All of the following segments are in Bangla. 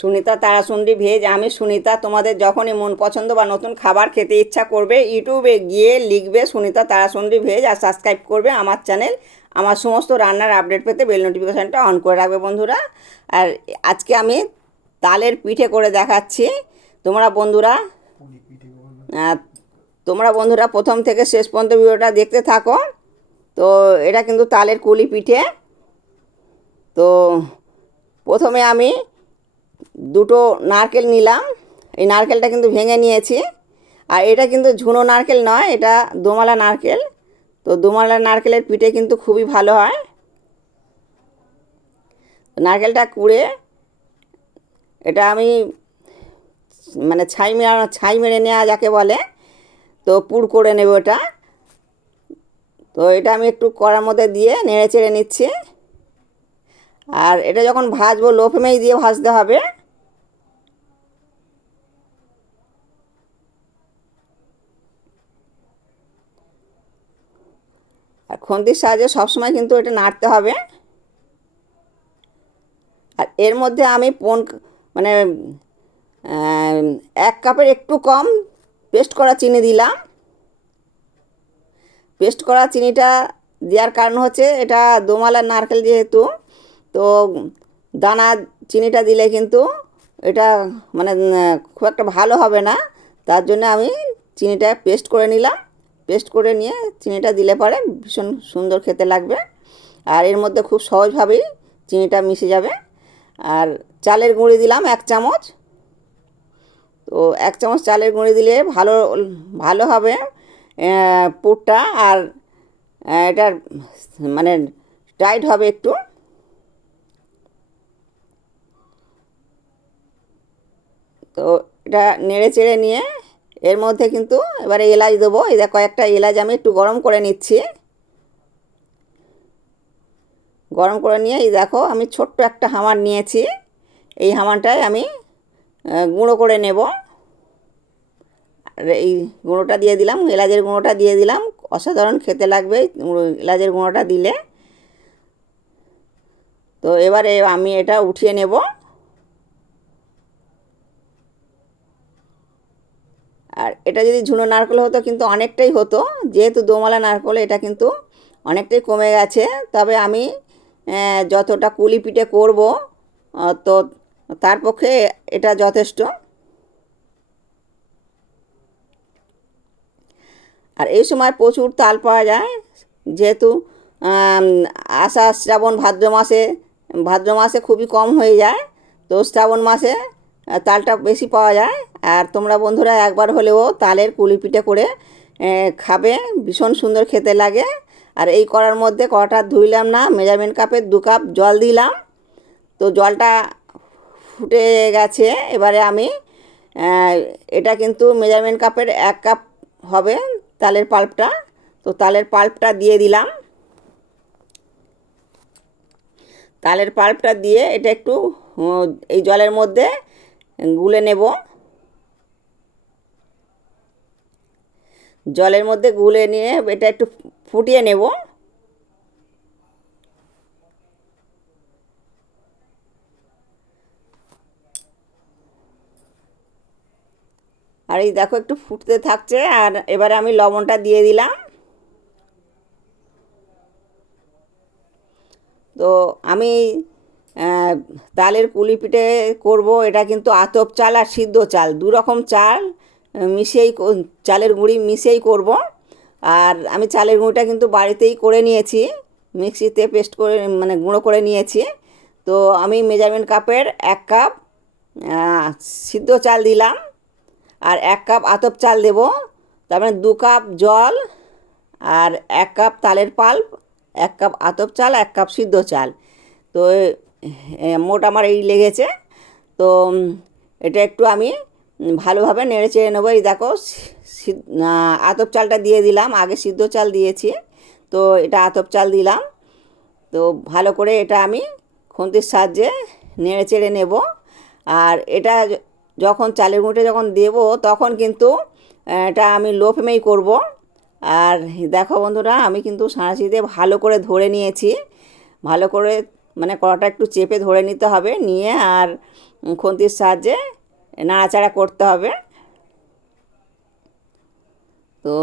সুনিতা তারাসুন্ডি ভেজ, আমি সুনিতা, তোমাদের যখনই মন পছন্দ বা নতুন খাবার খেতে ইচ্ছা করবে, ইউটিউবে গিয়ে লিখবে সুনিতা তারাসুন্ডি ভেজ আর সাবস্ক্রাইব করবে আমার চ্যানেল আমার সমস্ত রান্নার আপডেট পেতে বেল নোটিফিকেশানটা অন করে রাখবে বন্ধুরা। আর আজকে আমি তালের পিঠে করে দেখাচ্ছি। তোমরা বন্ধুরা তোমরা বন্ধুরা প্রথম থেকে শেষ পর্যন্ত ভিডিওটা দেখতে থাকো। তো এটা কিন্তু তালের কুলি পিঠে। তো প্রথমে আমি দুটো নারকেল নিলাম। এই নারকেলটা কিন্তু ভেঙে নিয়েছি। আর এটা কিন্তু ঝুনো নারকেল নয়, এটা দোমালা নারকেল। তো দোমালা নারকেলের পিঠে কিন্তু খুবই ভালো হয়। নারকেলটা কুড়ে এটা আমি মানে ছাই মেরা, ছাই মেরে নেওয়া যাকে বলে, তো পুর করে নেব ওটা তো এটা আমি একটু কড়ার মধ্যে দিয়ে নেড়ে চেড়ে নিচ্ছি। আর এটা যখন ভাজবো লো ফ্লেমেই দিয়ে ভাজতে হবে। খুন্তির সাহায্যে সবসময় কিন্তু এটা নাড়তে হবে। আর এর মধ্যে আমি পন মানে এক কাপের একটু কম পেস্ট করা চিনি দিলাম। পেস্ট করা চিনিটা দেওয়ার কারণ হচ্ছে এটা দোমালা নারকেল যেহেতু, তো দানা চিনিটা দিলে কিন্তু এটা মানে খুব একটা ভালো হবে না। তার জন্য আমি চিনিটা পেস্ট করে নিলাম। পেস্ট করে নিয়ে চিনিটা দিলে পরে ভীষণ সুন্দর খেতে লাগবে। আর এর মধ্যে খুব সহজভাবেই চিনিটা মিশে যাবে। আর চালের গুঁড়ি দিলাম এক চামচ। তো এক চামচ চালের গুঁড়ি দিলে ভালো ভালো হবে পুরটা। আর এটার মানে টাইট হবে একটু। তো এটা নেড়ে চেড়ে নিয়ে এর মধ্যে কিন্তু এবারে এলাচ দেবো। এই দেখো, একটা এলাচ আমি একটু গরম করে নিচ্ছি। গরম করে নিয়ে, এই দেখো, আমি ছোট্ট একটা হামার নিয়েছি। এই হামারটায় আমি গুঁড়ো করে নেব। আর এই গুঁড়োটা দিয়ে দিলাম, এলাচের গুঁড়োটা দিয়ে দিলাম। অসাধারণ খেতে লাগবে এলাচের গুঁড়োটা দিলে। তো এবারে আমি এটা উঠিয়ে নেব। আর এটা যদি ঝুনো নারকেল হতো কিন্তু অনেকটাই হতো। যেহেতু দোমালা নারকেল, এটা কিন্তু অনেকটাই কমে গেছে। তবে আমি যতটা কুলি পিঠে করব তো তার পক্ষে এটা যথেষ্ট। আর এই সময় প্রচুর তাল পাওয়া যায়। যেহেতু আষাঢ় শ্রাবণ ভাদ্র মাসে ভাদ্র মাসে খুবই কম হয়ে যায়। তো শ্রাবণ মাসে তালটা বেশি পাওয়া যায়। আর তোমরা বন্ধুরা একবার হলেও তালের কুলি পিঠে করে খাবে। ভীষণ সুন্দর খেতে লাগে। আর এই করার মধ্যে কড়াটা ধুইলাম না মেজারমেন্ট কাপের দু কাপ জল দিলাম। তো জলটা ফুটে গেছে। এবারে আমি এটা কিন্তু মেজারমেন্ট কাপের এক কাপ হবে তালের পাল্পটা তো তালের পাল্পটা দিয়ে দিলাম। তালের পাল্পটা দিয়ে এটা একটু এই জলের মধ্যে গুলে নেব। জলের মধ্যে গুলে নিয়ে এটা একটু ফুটিয়ে নেব। আর এই দেখো একটু ফুটতে থাকছে, আর এবারে আমি লবণটা দিয়ে দিলাম। তো আমি তালের পুলি পিঠে করব এটা কিন্তু আতপ চাল আর সিদ্ধ চাল দু রকম চাল আহ, মিশিয়েই চালের গুঁড়ি মিশিয়েই করব। আর আমি চালের গুঁড়িটা কিন্তু বাড়িতেই করে নিয়েছি মিক্সিতে পেস্ট করে মানে গুঁড়ো করে নিয়েছি। তো আমি মেজারমেন্ট কাপের এক কাপ সিদ্ধ চাল দিলাম আর এক কাপ আতপ চাল দেব। তারপরে দু কাপ জল আর এক কাপ তালের পাল্প এক কাপ আতপ চাল এক কাপ সিদ্ধ চাল। তো মোট আমার এই লেগেছে। তো এটা একটু আমি ভালোভাবে নেড়ে চেড়ে নেব। এই দেখো আতপ চালটা দিয়ে দিলাম। আগে সিদ্ধ চাল দিয়েছি। তো, এটা আতপ চাল দিলাম। তো, ভালো করে এটা আমি খুন্তির সাহায্যে নেড়ে চেড়ে নেব। আর এটা যখন চালের গুঁড়োটা যখন দেব, তখন কিন্তু এটা আমি লো ফ্লেমেই করব। আর দেখো বন্ধুরা, আমি কিন্তু সাঁড়াশি দিয়ে ভালো করে ধরে নিয়েছি। ভালো করে মানে কড়াটা একটু চেপে ধরে নিতে হবে, নিয়ে আর খুন্তির সাহায্যে নাড়াচাড়া করতে হবে। তো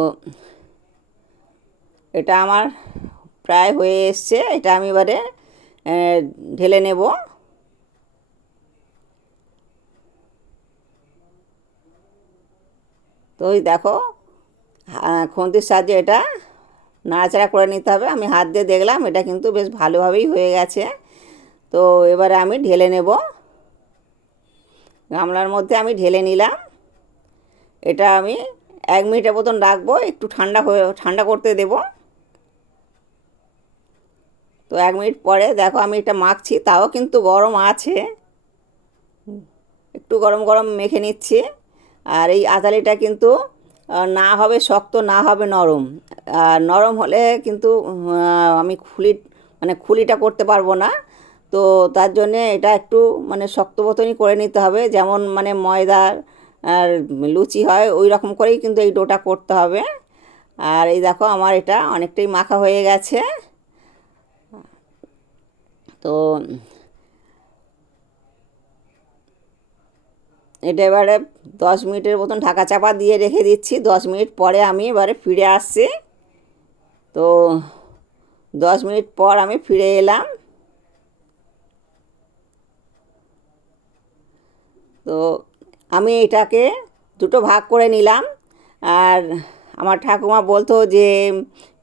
এটা আমার প্রায় হয়ে এসছে, এটা আমি এবারে ঢেলে নেব। তো ওই দেখো খুন্তির সাহায্যে এটা নাড়াচাড়া করে নিতে হবে। আমি হাত দিয়ে দেখলাম, এটা কিন্তু বেশ ভালোভাবেই হয়ে গেছে। তো এবারে আমি ঢেলে নেব। গামলার মধ্যে আমি ঢেলে নিলাম। এটা আমি এক মিনিটের মতন রাখব, একটু ঠান্ডা হয়ে, ঠান্ডা করতে দেব। তো এক মিনিট পরে দেখো আমি এটা মাখছি, তাও কিন্তু গরম আছে। একটু গরম গরম মেখে নিচ্ছি। আর এই আতালিটা কিন্তু না হবে শক্ত, না হবে নরম। আর নরম হলে কিন্তু আমি খুলি মানে খুলিটা করতে পারব না। তো তার জন্যে এটা একটু মানে শক্ত মতনই করে নিতে হবে। যেমন মানে ময়দার আর লুচি হয়, ওই রকম করেই কিন্তু এই ডোটা করতে হবে। আর এই দেখো আমার এটা অনেকটাই মাখা হয়ে গেছে। তো এটা এবারে দশ মিনিটের মতন ঢাকা চাপা দিয়ে রেখে দিচ্ছি। দশ মিনিট পরে আমি এবারে ফিরে আসছি। তো দশ মিনিট পর আমি ফিরে এলাম। তো আমি এটাকে দুটো ভাগ করে নিলাম। আর আমার ঠাকুমা বলতো যে,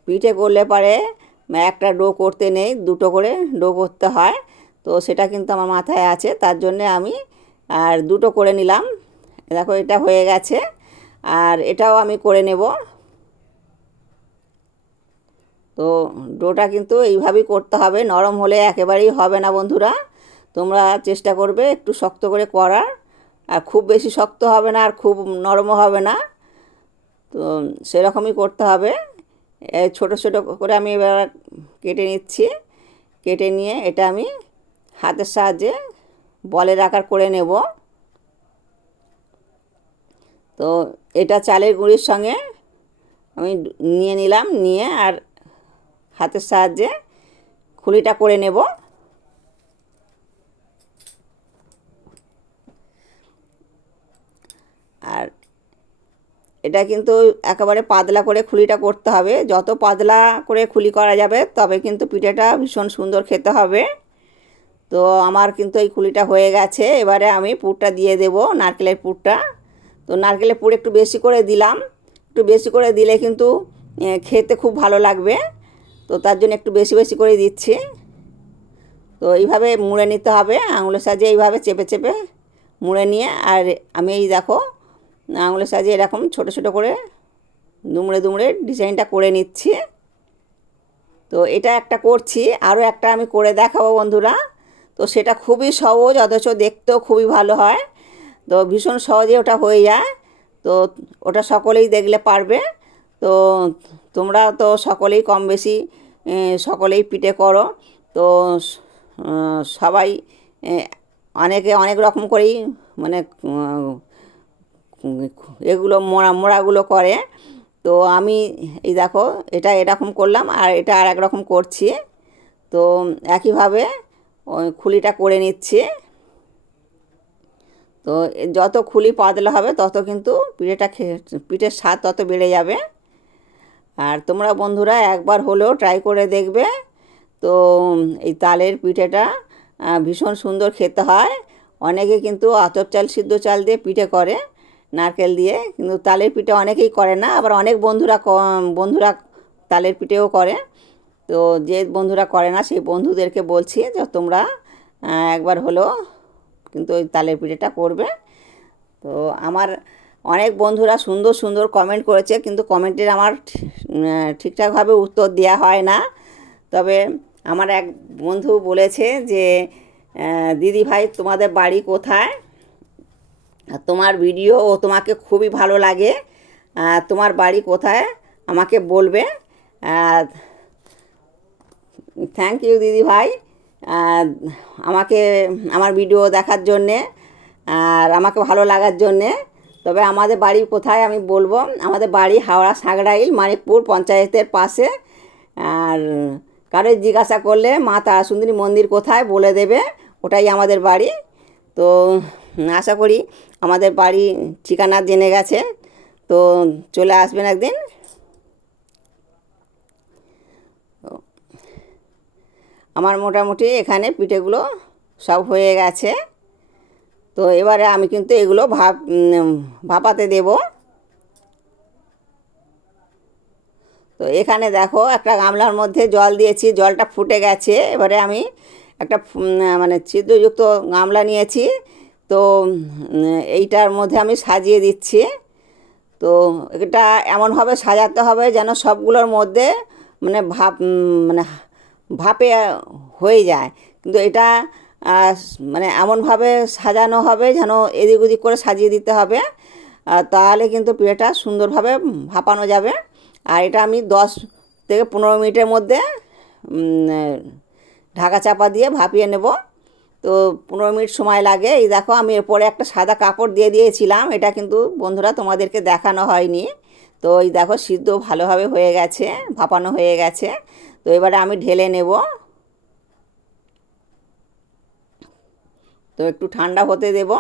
পিঠে করলে পারে একটা ডো করতে নেই, দুটো করে ডো করতে হয়। তো সেটা কিন্তু আমার মাথায় আছে, তার জন্যে আমি আর দুটো করে নিলাম। দেখো, এটা হয়ে গেছে। আর এটাও আমি করে নেব। তো ডোটা কিন্তু এইভাবেই করতে হবে, নরম হলে একেবারেই হবে না বন্ধুরা। তোমরা চেষ্টা করবে একটু শক্ত করে করার। আর খুব বেশি শক্ত হবে না আর খুব নরমও হবে না। তো সেরকমই করতে হবে। ছোটো ছোটো করে আমি এবার কেটে নিচ্ছি। কেটে নিয়ে এটা আমি হাতের সাহায্যে বলের আকার করে নেব। তো এটা চালের গুঁড়ির সঙ্গে আমি নিয়ে নিলাম, নিয়ে আর হাতের সাহায্যে খুলিটা করে নেব আর এটা কিন্তু একেবারে পাতলা করে খুলিটা করতে হবে। যত পাতলা করে খুলি করা যাবে, তবে কিন্তু পিঠেটা ভীষণ সুন্দর খেতে হবে। তো আমার কিন্তু এই খুলিটা হয়ে গেছে। এবারে আমি পুরটা দিয়ে দেব, নারকেলের পুরটা। তো নারকেলের পুর একটু বেশি করে দিলাম। একটু বেশি করে দিলে কিন্তু খেতে খুব ভালো লাগবে। তো তার জন্য একটু বেশি বেশি করে দিচ্ছি। তো এইভাবে মুড়ে নিতে হবে। আঙুলের সাহায্যে এইভাবে চেপে চেপে মুড়ে নিয়ে, আর আমি এই দেখো আঙুলের সাহায্যে এরকম ছোট ছোট করে দুমড়ে দুমড়ে ডিজাইনটা করে নিচ্ছি। তো এটা একটা করছি, আরও একটা আমি করে দেখাবো বন্ধুরা। তো সেটা খুবই সহজ, অথচ দেখতেও খুবই ভালো হয়। তো ভীষণ সহজে ওটা হয়ে যায়। তো ওটা সকলেই দেখলে পারবে। তো তোমরা তো সকলেই কম বেশি সকলেই পিঠে করো। তো সবাই অনেকে অনেক রকম করেই মানে এগুলো মোড়া, মোড়াগুলো করে। তো আমি এই দেখো, এটা এরকম করলাম আর এটা আর এক রকম করছি। তো একইভাবে ওই খুলিটা করে নিচ্ছি। তো যত খুলি পাতলা হবে, তত কিন্তু পিঠেটা পিঠের স্বাদ তত বেড়ে যাবে। আর তোমরা বন্ধুরা একবার হলেও ট্রাই করে দেখবে। তো এই তালের পিঠেটা ভীষণ সুন্দর খেতে হয়। অনেকে কিন্তু আতপ চাল, সিদ্ধ চাল দিয়ে পিঠে করে। নারকেল দিয়ে, কিন্তু তালের পিঠে অনেকেই করে না, আবার অনেক বন্ধুরা বন্ধুরা তালের পিঠেও করে। তো যে বন্ধুরা করে না, সেই বন্ধুদেরকে বলছি যে তোমরা একবার হলো কিন্তু ওই তালের পিঠেটা করবে। তো আমার অনেক বন্ধুরা সুন্দর সুন্দর কমেন্ট করেছে, কিন্তু কমেন্টের আমার ঠিকঠাকভাবে উত্তর দেওয়া হয় না। তবে আমার এক বন্ধু বলেছে যে দিদি ভাই তোমাদের বাড়ি কোথায়? তোমার ভিডিও ও তোমাকে খুবই ভালো লাগে। তোমার বাড়ি কোথায়? আমাকে বলবে। থ্যাংক ইউ দিদি ভাই। আমাকে, আমার ভিডিও দেখার জন্যে আর আমাকে ভালো লাগার জন্যে। তবে আমাদের বাড়ি কোথায় আমি বলব? আমাদের বাড়ি হাওড়া সাগড়াইল মানিকপুর পঞ্চায়েতের পাশে। আর কারও জিজ্ঞাসা করলে মা তারাসুন্দরী মন্দির কোথায় বলে দেবে, ওটাই আমাদের বাড়ি। তো আশা করি আমাদের বাড়ি ঠিকানা জেনে গেছে। তো চলে আসবেন একদিন। আমার মোটামুটি এখানে পিঠেগুলো সব হয়ে গেছে। তো এবারে আমি কিন্তু এগুলো ভাপ ভাপাতে দেবো। তো এখানে দেখো একটা গামলার মধ্যে জল দিয়েছি, জলটা ফুটে গেছে। এবারে আমি একটা মানে ছিদ্রযুক্ত গামলা নিয়েছি। তো এইটার মধ্যে আমি সাজিয়ে দিচ্ছি। তো, এটা এমনভাবে সাজাতে হবে যেন সবগুলোর মধ্যে মানে ভাপ মানে ভাপে হয়ে যায়। কিন্তু এটা মানে এমনভাবে সাজানো হবে যেন এদিক ওদিক করে সাজিয়ে দিতে হবে তাহলে কিন্তু পিঠেটা সুন্দরভাবে ভাপানো যাবে। আর এটা আমি দশ থেকে পনেরো মিনিটের মধ্যে ঢাকা চাপা দিয়ে ভাপিয়ে নেব। তো পনেরো মিনিট সময় লাগে। এই দেখো আমি এরপরে একটা সাদা কাপড় দিয়ে দিয়েছিলাম। এটা কিন্তু বন্ধুরা তোমাদেরকে দেখানো হয়নি। তো এই দেখো সিদ্ধ ভালোভাবে হয়ে গেছে, ভাপানো হয়ে গেছে। তো এবারে আমি ঢেলে নেব। তো একটু ঠান্ডা হতে দেব।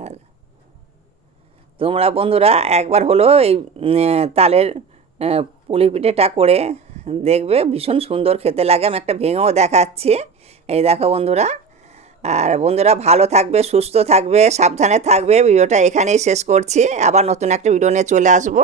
আর তোমরা বন্ধুরা একবার হলো এই তালের পুলি পিঠেটা করে দেখবে ভীষণ সুন্দর খেতে লাগে। আমি একটা ভেঙেও দেখাচ্ছি। এই দেখো বন্ধুরা। আর বন্ধুরা ভালো থাকবে, সুস্থ থাকবে, সাবধানে থাকবে। ভিডিওটা এখানেই শেষ করছি। আবার নতুন একটা ভিডিও নিয়ে চলে আসব।